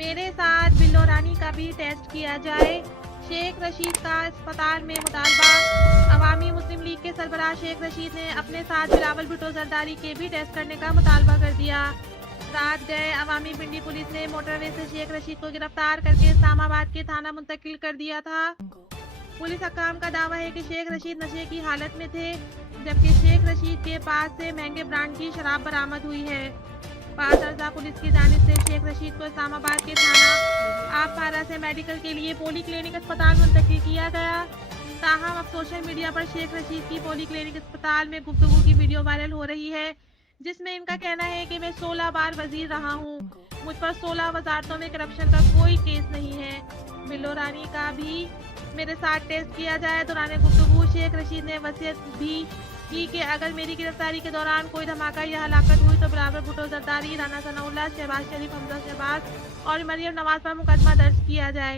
मेरे साथ बिल्लो रानी का भी टेस्ट किया जाए। शेख रशीद का अस्पताल में मुतालबा। अवामी मुस्लिम लीग के सरबराह शेख रशीद ने अपने साथ बिलावल भुट्टो जरदारी के भी टेस्ट करने का मुतालबा कर दिया। रात गए अवामी पिंडी पुलिस ने मोटरवे से शेख रशीद को गिरफ्तार करके इस्लामाबाद के थाना मुंतकिल कर दिया था। पुलिस हकाम का दावा है कि शेख रशीद नशे की हालत में थे, जबकि शेख रशीद के पास से महंगे ब्रांड की शराब बरामद हुई है। पास अर्जा पुलिस की जानिब से शेख रशीद को इस्लामाबाद के थाना आपपारा से मेडिकल के लिए पोली क्लिनिक अस्पताल मुंतकिल किया गया। ताहम अब सोशल मीडिया पर शेख रशीद की पोली क्लिनिक अस्पताल में गुफ्तगू की वीडियो वायरल हो रही है, जिसमें इनका कहना है कि मैं 16 बार वजीर रहा हूँ, मुझ पर 16 वजारतों में करप्शन का कोई केस नहीं है। बिल्लो रानी का भी मेरे साथ टेस्ट किया जाए। दौरान गुफ्तगू शेख रशीद ने वसीयत भी की कि अगर मेरी गिरफ्तारी के दौरान कोई धमाका या हलाकत हुई तो बिलावल भुट्टो जरदारी, राना सनाउल्लाह, शहबाज शरीफ, हमजा शहबाज और मरियम नवाज पर मुकदमा दर्ज किया जाए।